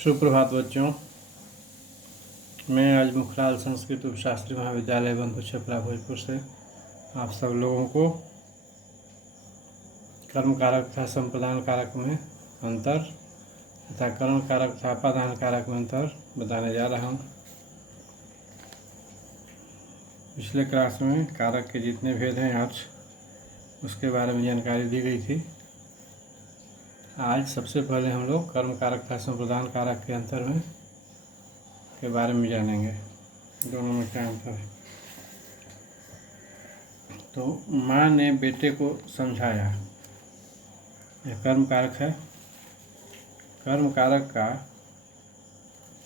सुप्रभात बच्चों। मैं आज मुखलाल संस्कृत उपशास्त्री महाविद्यालय बंधु छपरा भोजपुर से आप सब लोगों को कर्म कारक तथा संप्रदान कारक में अंतर तथा कर्म कारक तथा अपादान कारक में अंतर बताने जा रहा हूँ। पिछले क्लास में कारक के जितने भेद हैं आज उसके बारे में जानकारी दी गई थी। आज सबसे पहले हम लोग कर्म कारक तथा संप्रदान कारक के अंतर में के बारे में जानेंगे। दोनों में क्या अंतर है। तो माँ ने बेटे को समझाया, यह कर्म कारक है। कर्म कारक का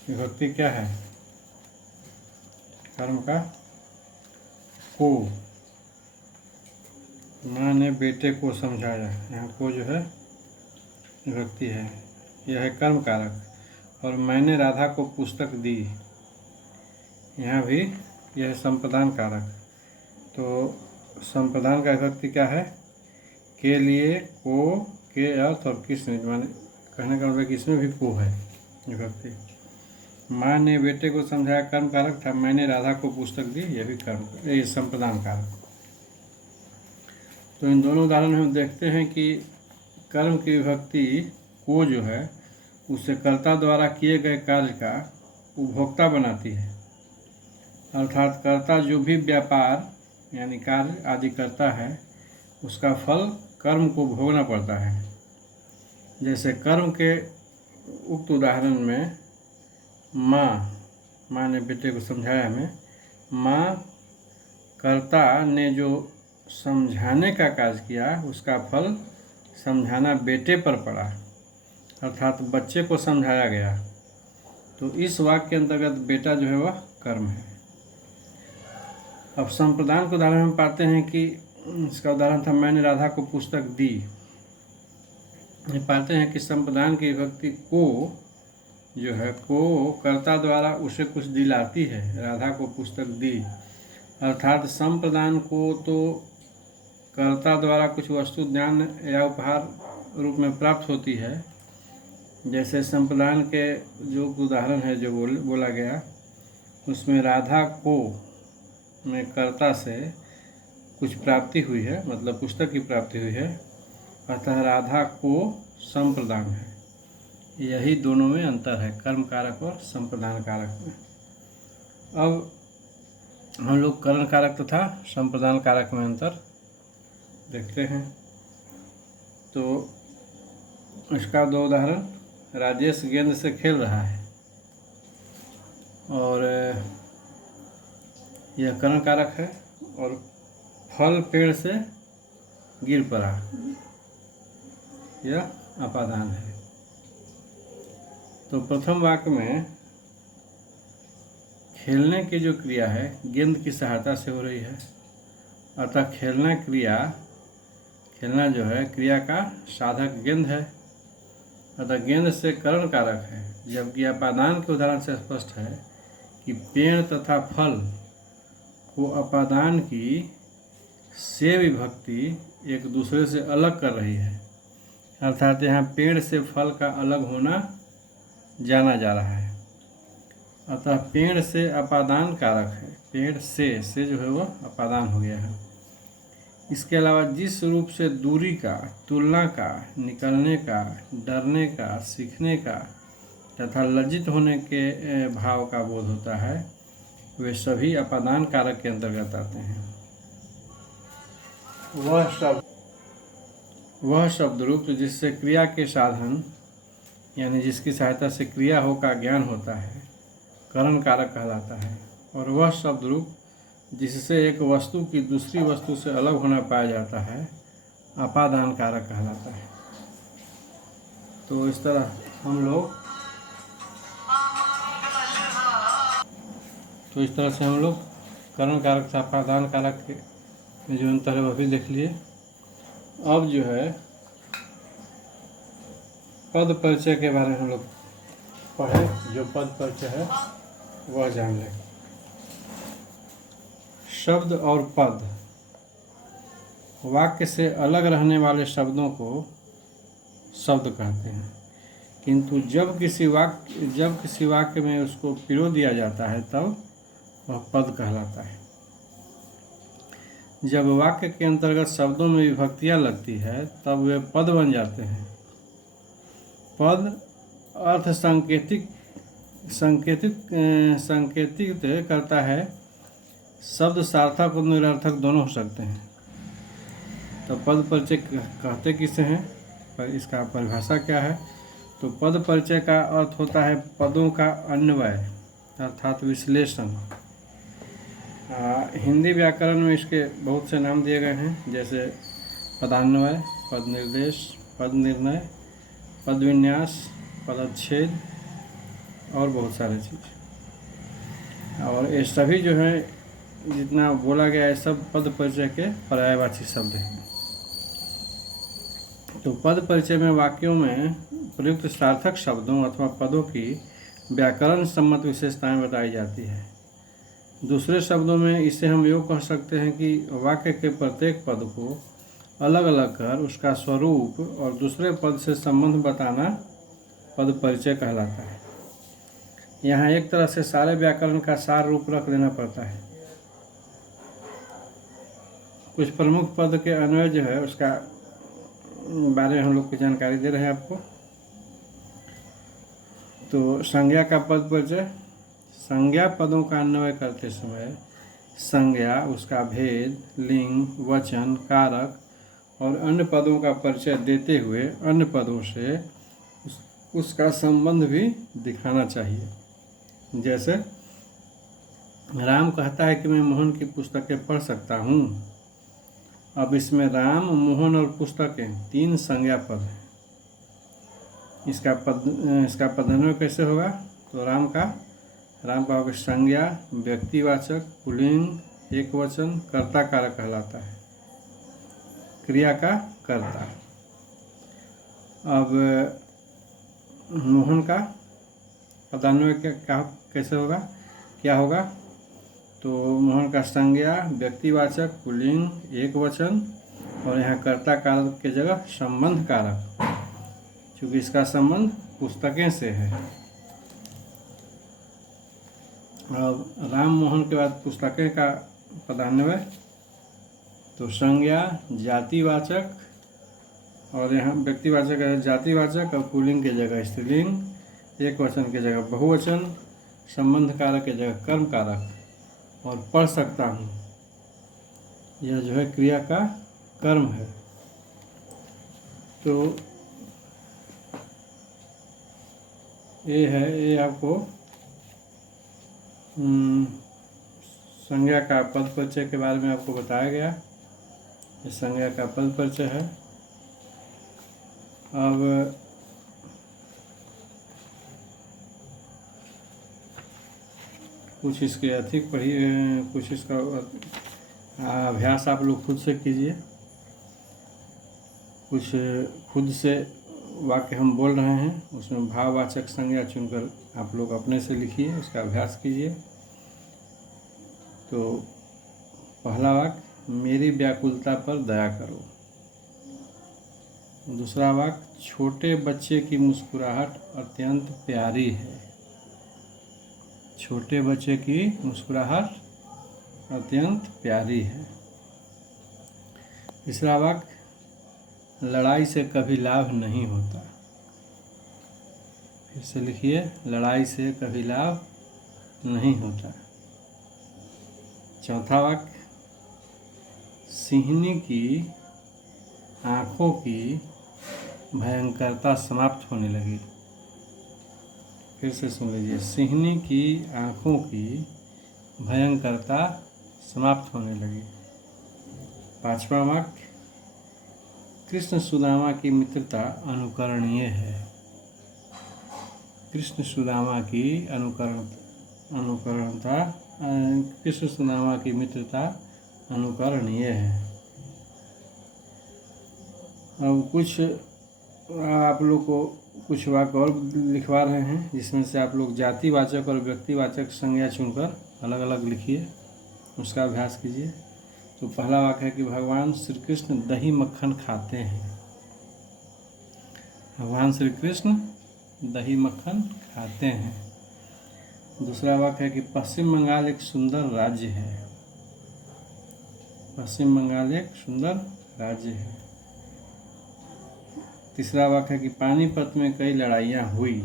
विभक्ति क्या है? कर्म का को। माँ ने बेटे को समझाया, यहाँ को जो है विभक्ति है, यह है कर्म कारक। और मैंने राधा को पुस्तक दी, यहाँ भी यह है संप्रदान कारक। तो संप्रदान का विभक्ति क्या है? के लिए, को, के अर्थ और किस, माने कहने का मतलब इसमें भी को है विभक्ति। माँ ने बेटे को समझाया कर्म कारक था, मैंने राधा को पुस्तक दी, यह भी कर्म, ये संप्रदान कारक। तो इन दोनों उदाहरण में हम देखते हैं कि कर्म की विभक्ति को जो है उसे कर्ता द्वारा किए गए कार्य का उपभोक्ता बनाती है, अर्थात कर्ता जो भी व्यापार यानी कार्य आदि करता है उसका फल कर्म को भोगना पड़ता है। जैसे कर्म के उक्त उदाहरण में माँ ने बेटे को समझाया में, माँ कर्ता ने जो समझाने का कार्य किया उसका फल समझाना बेटे पर पड़ा, अर्थात बच्चे को समझाया गया। तो इस वाक्य के अंतर्गत बेटा जो है वह कर्म है। अब संप्रदान के उदाहरण हम पाते हैं कि इसका उदाहरण था मैंने राधा को पुस्तक दी। पाते हैं कि संप्रदान की विभक्ति को जो है, को कर्ता द्वारा उसे कुछ दिलाती है, राधा को पुस्तक दी, अर्थात संप्रदान को तो कर्ता द्वारा कुछ वस्तु ज्ञान या उपहार रूप में प्राप्त होती है। जैसे संप्रदान के जो उदाहरण है जो बोला गया उसमें राधा को में कर्ता से कुछ प्राप्ति हुई है, मतलब पुस्तक की प्राप्ति हुई है, अतः राधा को संप्रदान है। यही दोनों में अंतर है, कर्म कारक और संप्रदान कारक में। अब हम लोग कर्म कारक तथा संप्रदान कारक में अंतर देखते हैं। तो इसका दो उदाहरण, राजेश गेंद से खेल रहा है और यह कर्म कारक है, और फल पेड़ से गिर पड़ा, यह अपादान है। तो प्रथम वाक्य में खेलने की जो क्रिया है गेंद की सहायता से हो रही है, अतः खेलना जो है क्रिया का साधक गेंद है, अतः गेंद से करण कारक है। जबकि अपादान के उदाहरण से स्पष्ट है कि पेड़ तथा फल को अपादान की से विभक्ति एक दूसरे से अलग कर रही है, अर्थात यहाँ पेड़ से फल का अलग होना जाना जा रहा है, अतः पेड़ से अपादान कारक है। पेड़ से जो है वह अपादान हो गया है। इसके अलावा जिस रूप से दूरी का, तुलना का, निकलने का, डरने का, सीखने का तथा लज्जित होने के भाव का बोध होता है वे सभी अपादान कारक के अंतर्गत आते हैं। वह शब्द रूप जिससे क्रिया के साधन यानी जिसकी सहायता से क्रिया हो का ज्ञान होता है करण कारक कहलाता है, और वह शब्द रूप जिससे एक वस्तु की दूसरी वस्तु से अलग होना पाया जाता है अपादान कारक कहलाता है। तो इस तरह से हम लोग करण कारक से अपादान कारक में जो अंतर है वह भी देख लिए। अब जो है पद परिचय के बारे में हम लोग पढ़ें। जो पद परिचय है वह जान लें। शब्द और पद, वाक्य से अलग रहने वाले शब्दों को शब्द कहते हैं। किंतु जब किसी वाक्य में उसको पिरो दिया जाता है तब वह पद कहलाता है। जब वाक्य के अंतर्गत शब्दों में विभक्तियाँ लगती है तब वे पद बन जाते हैं। पद अर्थ संकेतित करता है। शब्द सार्थक और निरर्थक दोनों हो सकते हैं। तो पद परिचय कहते किसे हैं, पर इसका परिभाषा क्या है? तो पद परिचय का अर्थ होता है पदों का अन्वय अर्थात विश्लेषण। हिंदी व्याकरण में इसके बहुत से नाम दिए गए हैं, जैसे पदान्वय, पद निर्देश, पद निर्णय, पद विन्यास, पदच्छेद और बहुत सारे चीज़। और ये सभी जो है जितना बोला गया है सब पद परिचय के पर्यायवाची शब्द हैं। तो पद परिचय में वाक्यों में प्रयुक्त सार्थक शब्दों अथवा पदों की व्याकरण सम्मत विशेषताएं बताई जाती है। दूसरे शब्दों में इसे हम यूँ कह सकते हैं कि वाक्य के प्रत्येक पद को अलग अलग कर उसका स्वरूप और दूसरे पद से संबंध बताना पद परिचय कहलाता है। यहाँ एक तरह से सारे व्याकरण का सार रूप रख देना पड़ता है। कुछ प्रमुख पद के अन्वय जो है उसका बारे में हम लोग की जानकारी दे रहे हैं आपको। तो संज्ञा का पद परिचय। संज्ञा पदों का अन्वय करते समय संज्ञा, उसका भेद, लिंग, वचन, कारक और अन्य पदों का परिचय देते हुए अन्य पदों से उसका संबंध भी दिखाना चाहिए। जैसे राम कहता है कि मैं मोहन की पुस्तकें पढ़ सकता हूँ। अब इसमें राम, मोहन और पुस्तकें तीन संज्ञा पद हैं। इसका पदान्वय कैसे होगा? तो राम का होगा संज्ञा, व्यक्तिवाचक, पुल्लिंग, एकवचन, कर्ता कारक कहलाता है, क्रिया का कर्ता। अब मोहन का पदान्वय कैसे होगा, क्या होगा? तो मोहन का संज्ञा, व्यक्तिवाचक, पुल्लिंग, एकवचन और यहाँ कर्ता कारक के जगह संबंध कारक, क्योंकि इसका संबंध पुस्तकें से है। अब राम मोहन के बाद पुस्तकें का पदान्वय, तो संज्ञा, जातिवाचक और यहाँ व्यक्तिवाचक है जातिवाचक और पुल्लिंग के जगह स्त्रीलिंग, एकवचन के जगह बहुवचन, संबंध कारक के जगह कर्म कारक और पढ़ सकता हूँ, यह जो है क्रिया का कर्म है। तो ये आपको संज्ञा का पद परिचय के बारे में आपको बताया गया। ये संज्ञा का पद परिचय है। अब कुछ इसके अधिक पढ़िए, कुछ इसका अभ्यास आप लोग खुद से कीजिए। कुछ खुद से वाक्य हम बोल रहे हैं, उसमें भाववाचक संज्ञा चुनकर आप लोग अपने से लिखिए, उसका अभ्यास कीजिए। तो पहला वाक्य, मेरी व्याकुलता पर दया करो। दूसरा वाक्य, छोटे बच्चे की मुस्कुराहट अत्यंत प्यारी है। छोटे बच्चे की मुस्कुराहट अत्यंत प्यारी है। तीसरा वाक्य, लड़ाई से कभी लाभ नहीं होता। फिर से लिखिए, लड़ाई से कभी लाभ नहीं होता। चौथा वाक्य, सिंहनी की आँखों की भयंकरता समाप्त होने लगी। फिर से सुन लीजिए, सिंहनी की आँखों की भयंकरता समाप्त होने लगी। पांचवा वाक्य, कृष्ण सुदामा की मित्रता अनुकरणीय है। कृष्ण सुदामा की कृष्ण सुदामा की मित्रता अनुकरणीय है। अब कुछ आप लोग को कुछ वाक्य और लिखवा रहे हैं, जिसमें से आप लोग जातिवाचक और व्यक्तिवाचक संज्ञा चुनकर अलग अलग लिखिए, उसका अभ्यास कीजिए। तो पहला वाक्य है कि भगवान श्री कृष्ण दही मक्खन खाते हैं। भगवान श्री कृष्ण दही मक्खन खाते हैं। दूसरा वाक्य है कि पश्चिम बंगाल एक सुंदर राज्य है। पश्चिम बंगाल एक सुंदर राज्य है। तीसरा वाक्य है कि पानीपत में कई लड़ाइयाँ हुई।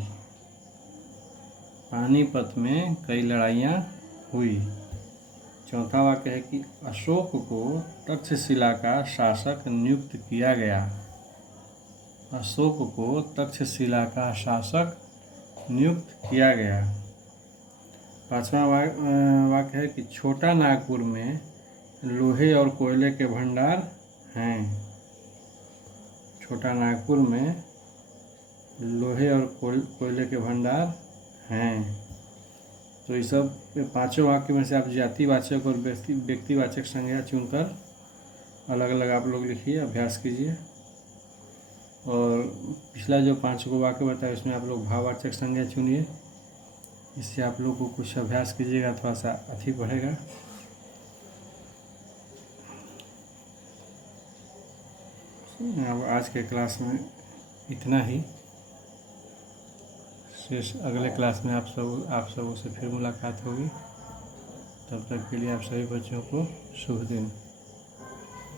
पानीपत में कई लड़ाइयाँ हुई। चौथा वाक्य है कि अशोक को तक्षशिला का शासक नियुक्त किया गया। अशोक को तक्षशिला का शासक नियुक्त किया गया। पांचवा वाक्य है कि छोटा नागपुर में लोहे और कोयले के भंडार हैं। छोटा नागपुर में लोहे और कोयले के भंडार हैं। तो ये सब पांचों वाक्य में से आप जातिवाचक और व्यक्तिवाचक संज्ञा चुनकर अलग अलग आप लोग लिखिए, अभ्यास कीजिए। और पिछला जो 5 को वाक्य बताया उसमें आप लोग भाववाचक संज्ञा चुनिए। इससे आप लोग को कुछ अभ्यास कीजिएगा, थोड़ा सा अधिक बढ़ेगा। अब आज के क्लास में इतना ही। शेष अगले क्लास में आप सबों से फिर मुलाकात होगी। तब तक के लिए आप सभी बच्चों को शुभ दिन।